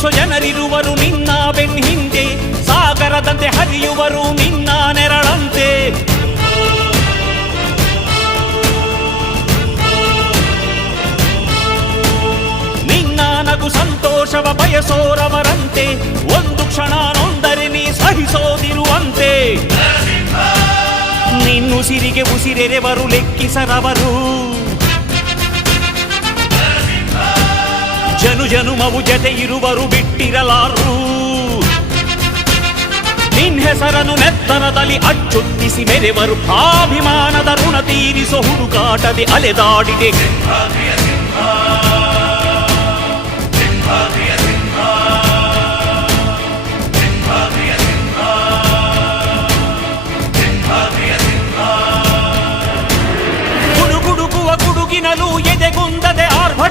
ಪ್ರೀತಿಸೋ ಜನರಿರುವರು ನಿನ್ನ ಬೆನ್ ಹಿಂದೆ, ಸಾಗರದಂತೆ ಹರಿಯುವರು ನಿನ್ನ ನೆರಳಂತೆ. ನಿನ್ನ ನಗು ಸಂತೋಷವ ಬಯಸೋರವರಂತೆ, ಒಂದು ಕ್ಷಣ ನೊಂದರೆ ನೀ ಸಹಿಸೋದಿರುವಂತೆ. ನಿನ್ನುಸಿರಿಗೆ ಉಸಿರೆರೆವರು ಲೆಕ್ಕಿಸರವರು, ಜನು ಜನುಮವು ಜತೆ ಇರುವರು ಬಿಟ್ಟಿರಲಾರು. ನಿನ್ ಹೆಸರನ್ನು ನೆತ್ತರದಲ್ಲಿ ಅಚ್ಚೊತ್ತಿಸಿ ಮೆರೆವರು, ಆಭಿಮಾನದ ಋಣ ತೀರಿಸೋ ಹುಡುಕಾಟದೆ ಅಲೆದಾಡಿದೆ.